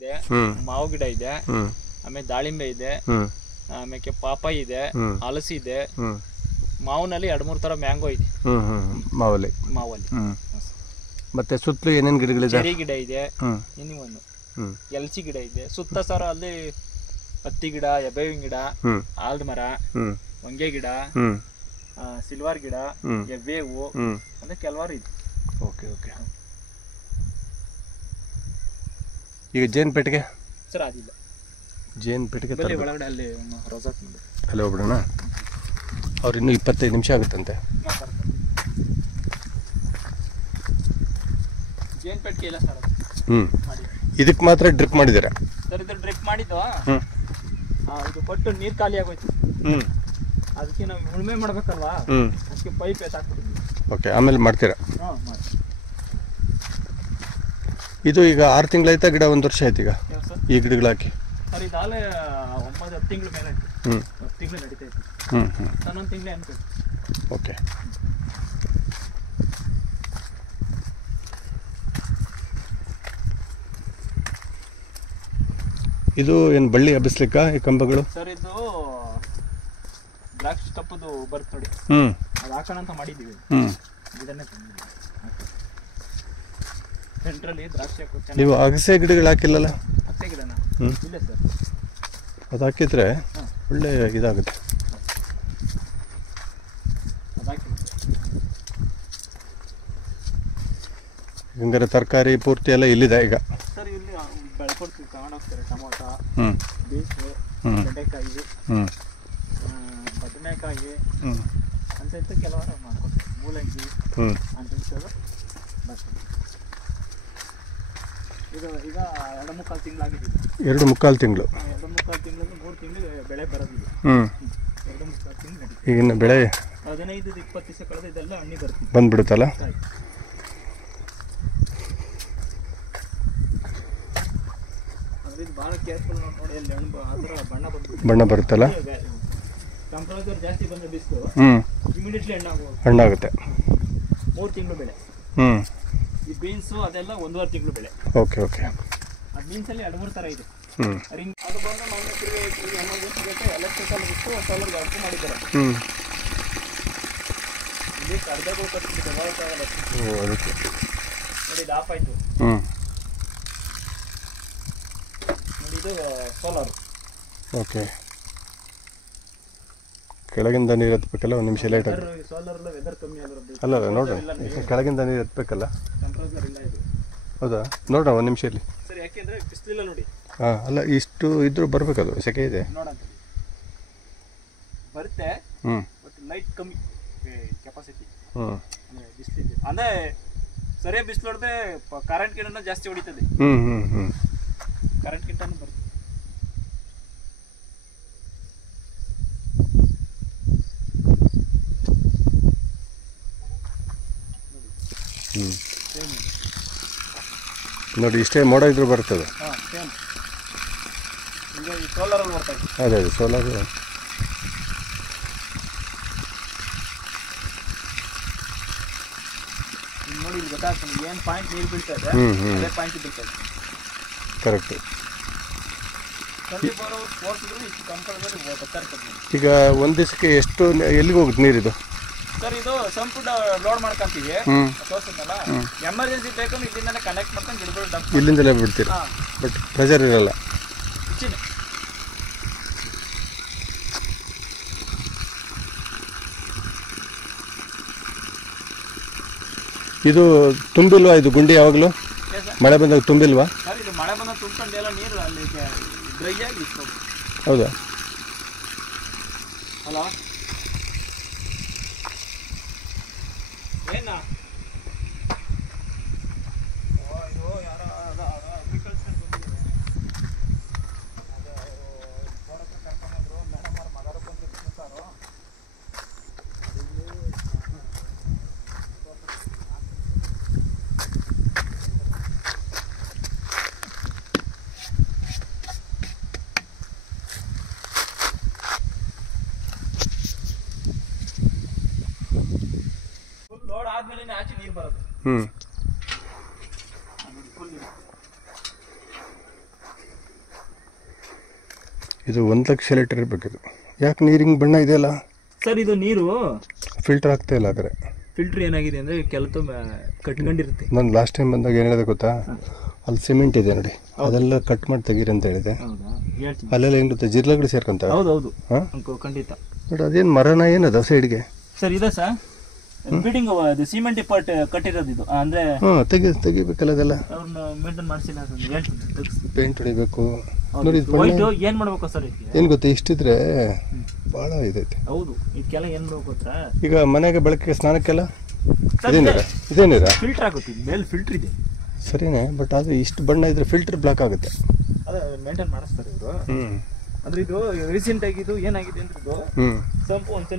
ಇದೆ, ಮಾವು ಗಿಡ ಇದೆ, ಆಮೇಲೆ ದಾಳಿಂಬೆ ಇದೆ, ಆಮೇಲೆ ಪಾಪಾಯಿ ಇದೆ, ಹಲಸಿ ಇದೆ, ಮಾವಿನಲ್ಲಿ 2-3 ತರ ಮ್ಯಾಂಗೋ ಇದೆ. ಮಾವಲ್ಲಿ ಮತ್ತೆ ಸುತ್ತಲೂ ಏನೇನು ಗಿಡಗಳಿದೆ? ಚೆರಿ ಗಿಡ ಇದೆ, ಇನ್ನೊಂದು ಎಲ್ಚಿ ಗಿಡ ಇದೆ. ಸುತ್ತ ಸರ ಅಲ್ಲಿ ಹತ್ತಿ ಗಿಡ, ಎಬೇವಿನ ಗಿಡ, ಆಲ್ದ ಮರ, ಹೊಂಗೆ ಗಿಡ, ಸಿಲ್ವರ್ ಗಿಡ, ಎಬ್ಬೇವು ಅಂದ್ರೆ ಕೆಲವಾರು ಇದೆ. Okay okay. ಈಗ ಜೇನು ಪೆಟ್ಟಿಗೆ ಸರ್ ಅದಿಲ್ಲ. ಜೇನು ಪೆಟ್ಟಿಗೆ ಒಳಗಡೆ ಅಲ್ಲಿ ರೋಜಾ ಅಲ್ಲಿ ಹೋಗ್ಬಿಡೋಣ. ಅವ್ರು ಇನ್ನೂ 25 ನಿಮಿಷ ಆಗುತ್ತಂತೆ. ಜೇನು ಪೆಟ್ಟಿಗೆ ಇಲ್ಲ ಸರ್. ಇದಕ್ಕೆ ಮಾತ್ರ ಡ್ರಿಪ್ ಮಾಡಿದ್ದೀರಾ? ಸರ್ ಇದು ಡ್ರಿಪ್ ಮಾಡಿದ್ವಾ, ಇದು ಕೊಟ್ಟು ನೀರು ಖಾಲಿ ಆಗೋಯ್ತು. ಅದಕ್ಕೆ ನಾವು ಉಳುಮೆ ಮಾಡ್ಬೇಕಲ್ವಾ, ಅದಕ್ಕೆ ಪೈಪ್ ಎತ್ತಾಕ್ಬಿಟ್ಟಿದ್ವಿ. ಓಕೆ, ಆಮೇಲೆ ಮಾಡ್ತೀರಾ? ಇದು ಈಗ 6 ತಿಂಗಳಾಯ್ತಾ ಗಿಡ? 1 ವರ್ಷ ಆಯ್ತು ಈಗ ಈ ಗಿಡಗಳು ಹಾಕಿ? ಸರ್ ಇದಾಗಲೇ 9-10 ತಿಂಗಳ ಮೇಲೆ ಆಯ್ತು. 10 ತಿಂಗಳು ನಡೀತಾ ಇತ್ತು. 11 ತಿಂಗಳೇ ಅನ್ಕೊಂಡು. ಓಕೆ. ಇದು ಏನು ಬಳ್ಳಿ ಹಬ್ಬಿಸ್ಲಿಕ್ಕ ಈ ಕಂಬಗಳು? ಸರ್ ಇದು ದ್ರಾಕ್ಷಿ ಕಪ್ಪದು ಬರುತ್ತೆ ನೋಡಿ, ಅದು ಹಾಕೋಣ ಅಂತ ಮಾಡಿದ್ದೀವಿ. ಗಿಡನೇ ಸೆಂಟ್ರಲ್ಲಿ ದ್ರಾಕ್ಷಿ ಹಾಕೋ. ನೀವು ಅಗಸೆ ಗಿಡಗಳು ಹಾಕಿಲ್ಲಲ್ಲ? ಅಗಸೆ ಗಿಡನ ಇಲ್ಲ ಸರ್. ಅದು ಹಾಕಿದ್ರೆ ಒಳ್ಳೆ ಇದಾಗುತ್ತೆ. ಹಂಗಾರೆ ತರಕಾರಿ ಪೂರ್ತಿ ಎಲ್ಲ ಇಲ್ಲಿದೆ ಈಗ? ಸರ್ ಇಲ್ಲಿ ಬೆಳ್ಕೊಡ್ತೀವಿ, ತಗೊಂಡು ಹೋಗ್ತಾರೆ. ಟೊಮೊಟೊ, ಬೀನ್ಸು, ಬೆಂಡೆಕಾಯಿ, ಬದನೆಕಾಯಿ ಅಂತ ಕೆಲವರು ಮಾಡ್ಕೊಡ್ತೀವಿ. ಮೂಲಂಗಿ ಅಂತ ಇದು ಈಗ 2-3 ತಿಂಗಳಾಗಿದೆ. 2-3 ತಿಂಗಳು? 2-3 ತಿಂಗಳಲ್ಲಿ 3 ತಿಂಗಳು ಬೆಳೆ ಬರೋದಿಲ್ಲ. 2-3 ತಿಂಗಳು ನಡೀತದೆ. ಈಗಿನ ಬೆಳೆ 15-20 ದಿವಸ ಕಳೆದ ಇದೆಲ್ಲ ಹಣ್ಣಿ ಬರ್ತೀವಿ, ಬಂದ್ಬಿಡುತ್ತಲ್ಲ? ಅಂದ್ರೆ ಇದು ಭಾಳ ಕೇರ್ಫುಲ್ ನೋಡಿ. ಅಲ್ಲಿ ಹಣ್ಣು ಆ ಥರ ಬಣ್ಣ ಬರುತ್ತಲ್ಲ? ಟೆಂಪರೇಚರ್ ಜಾಸ್ತಿ ಬಂದ ಬಿಸಿಲು ಇಮಿಡಿಯೇಟ್ಲಿ ಹಣ್ಣಾಗುತ್ತೆ. 3 ತಿಂಗಳು ಬೆಳೆ. ಈ ಬೀನ್ಸು ಅದೆಲ್ಲ 1.5 ತಿಂಗಳು ಬೆಳೆ. Okay okay. ಆ ಬೀನ್ಸಲ್ಲಿ 2-3 ಥರ ಇದೆ. ಅದು ಬಂದು ನಮ್ಮ ಎಮರ್ಜೆನ್ಸಿ ಬೇಕು, ಎಲೆಕ್ಟ್ರಿಕಲ್ ಬಿಟ್ಟು ಸೋಲರ್ಗೆ ಅರ್ಥ ಮಾಡಿದ್ದಾರೆ. ಇಲ್ಲಿ ಕಡ್ದಾಗೂ ಕಟ್ಟಿದ್ದು ಅದಕ್ಕೆ ನೋಡಿ, ಇದು ಆಫ್ ಆಯಿತು ನೋಡಿ. ಇದು ಸೋಲಾರು. ಓಕೆ. ಕೆಳಗಿಂದ ನೀರು ಎತ್ತಬೇಕಲ್ಲ, 1 ನಿಮಿಷ ಲೇಟ್ ಆಗುತ್ತೆ. ಸೋಲಾರಲ್ಲಿ ವೆದರ್ ಕಮ್ಮಿ ಆಗಿರೋದು ಅಲ್ಲ ನೋಡ್ರಿ, ಕೆಳಗಿಂದ ನೀರು ಎತ್ತಬೇಕಲ್ಲ. ಟೆಂಪರೇಚರ್ ಇಲ್ಲ ಇದು. ಹೌದಾ? ನೋಡ್ರಿ 1 ನಿಮಿಷ ಇಲ್ಲಿ. ಸರ್ ಯಾಕೆಂದ್ರೆ ಬಿಸಿಲಿಲ್ಲ ನೋಡಿ. ಅಲ್ಲ ಇಷ್ಟು ಇದ್ರೂ ಬರ್ಬೇಕದು, ಸೆಕೆ ಇದೆ. ನೋಡೋಣ ಬರುತ್ತೆ, ಬಟ್ ಲೈಟ್ ಕಮ್ಮಿ ಕೆಪಾಸಿಟಿ. ಬಿಸಿಲಿದೆ ಅಂದ್ರೆ ಸರಿಯಾಗಿ ಬಿಸಿಲು ಹೊಡೆದ್ರೆ ಕರೆಂಟ್ ಗಿಡನ ಜಾಸ್ತಿ ಹೊಡಿತದೆ. ಕರೆಂಟ್ ಗಿಂಟನೂ ಬರುತ್ತೆ. ನೋಡಿ, ಇಷ್ಟೇ ಮೋಡ ಇದ್ರೂ ಬರ್ತದೆ. ಈಗ ಈ ಸೋಲಾರಲ್ಲಿ ಬರ್ತಾ ಇದೆ. ಅದೇ ಸೋಲಾರ್. ನೋಡಿ, ಇಲ್ಲಿ ಗೊತ್ತಾಗ್ತದೆ ಏನು ಪಾಯಿಂಟ್ ನೀರು ಬೀಳ್ತಾ ಇದೆ, ಅದೇ ಪಾಯಿಂಟ್ ಬೀಳ್ತಾ ಇದೆ. ಕರೆಕ್ಟ್. ಈಗ 1 ದಿವಸಕ್ಕೆ ಎಷ್ಟು ಎಲ್ಲಿಗೆ ಹೋಗುತ್ತೆ ನೀರಿದು? ಸರ್ ಇದು ಸಂಪುಟ ಲೋಡ್ ಮಾಡ್ಕೊಂತೀವಿ, ತೋರಿಸಿದ್ನಲ್ಲ. ಎಮರ್ಜೆನ್ಸಿ ಬೇಕಂದ್ರೆ ಇಲ್ಲಿಂದಲೇ ಕನೆಕ್ಟ್ ಮಾಡ್ಕೊಂಡು ಗಿಡಗಳು ಡಂಪ್ ಇಲ್ಲಿಂದಲೇ ಬಿಡ್ತೀರಾ? ಬಟ್ ಪ್ರೆಷರ್ ಇರಲ್ಲ. ಇದು ತುಂಬಿಲ್ವಾ? ಇದು ಗುಂಡಿ ಯಾವಾಗಲೂ ಮಳೆ ಬಂದಾಗ ತುಂಬಿಲ್ವಾ? ಸರ್ ಇದು ಮಳೆ ಬಂದಾಗ ತುಂಬ್ಕೊಂಡು ಎಲ್ಲ ನೀರು ಅಲ್ಲಿ ಡ್ರೈ ಆಗಿ. ಹೌದಾ? ಹಲೋ, ಏನ ಯಾರೋ ಅಗ್ರಿಕಲ್ಚರ್ ಕರ್ಕೊಂಡ್ರು ಮೇಡಮ್ ಅವ್ರ ಮಗರು ಬಂದಿರ್ತಾರೆ ಸರ್. ಲೋಡ್ ಆದ್ಮೇಲೆ ಆಚೆ ನೀರು ಬರೋದು. ಇದು 1,00,000 ಲೀಟರ್ ಇರಬೇಕು. ಇದು ಯಾಕೆ ನೀರು ಹಿಂಗೆ ಬಣ್ಣ ಇದೆಯಲ್ಲ ಸರ್? ಇದು ನೀರು ಫಿಲ್ಟರ್ ಆಗ್ತಾ ಇಲ್ಲ. ಆದರೆ ಫಿಲ್ಟರ್ ಏನಾಗಿದೆ ಅಂದರೆ ಕೆಲವು ಕಟ್ಕೊಂಡಿರುತ್ತೆ. ನಾನು ಲಾಸ್ಟ್ ಟೈಮ್ ಬಂದಾಗ ಏನು ಹೇಳಿದೆ ಗೊತ್ತಾ, ಅಲ್ಲಿ ಸಿಮೆಂಟ್ ಇದೆ ನೋಡಿ, ಅದೆಲ್ಲ ಕಟ್ ಮಾಡಿ ತೆಗೀರಿ ಅಂತ ಹೇಳಿದೆ. ಅಲ್ಲೆಲ್ಲ ಏನು ಗೊತ್ತಾ, ಜಿರ್ಲೆಗಳು ಸೇರ್ಕೊಂತ. ಹೌದೌದು, ಖಂಡಿತ. ನೋಡಿ ಅದೇನು ಮರನ ಏನದ ಸೈಡ್ಗೆ ಸರ್ ಇದೆ ಸರ್, ಬಿಲ್ಡಿಂಗ್ ಅದು ಸಿಮೆಂಟ್ ಪಾರ್ಟ್ ಕಟ್ಟಿರೋದು ಇದು. ಅಂದರೆ ತೆಗಿಬೇಕಲ್ಲ ಅದೆಲ್ಲ, ಅವ್ರನ್ನ ಮೇಂಟೈನ್ ಮಾಡಿಸಿಲ್ಲ. ಹೇಳ್ತೀನಿ, ಪೇಂಟ್ ಹೊಡಿಬೇಕು. ನೋಡಿ ವೈಟ್ ಏನು ಮಾಡಬೇಕು ಸರ್? ಏನು ಗೊತ್ತಾ, ಇಷ್ಟಿದ್ರೆ ಭಾಳ ಇದೈತೆ. ಹೌದು, ಇದಕ್ಕೆಲ್ಲ ಏನು ಮಾಡಬೇಕು ಗೊತ್ತಾ? ಈಗ ಮನೆಗೆ ಬೆಳಕಿಗೆ ಸ್ನಾನಕ್ಕೆಲ್ಲ ಇದೇನಿರ ಫಿಲ್ಟರ್ ಆಗುತ್ತೆ, ಮೇಲೆ ಫಿಲ್ಟರ್ ಇದೆ. ಸರಿನೇ, ಬಟ್ ಅದು ಇಷ್ಟು ಬಣ್ಣ ಇದ್ರೆ ಫಿಲ್ಟರ್ ಬ್ಲಾಕ್ ಆಗುತ್ತೆ. ಅದೇ ಮೇಂಟೈನ್ ಮಾಡಿಸ್ತಾರೆ ಇವರು. ಅಂದ್ರೆ ಇದು ರೀಸೆಂಟ್ ಆಗಿ ಇದು ಏನಾಗಿದೆ ಅಂದ್ರೆ ಇದು ಸಂಪು ಒಂದ್ಸಲ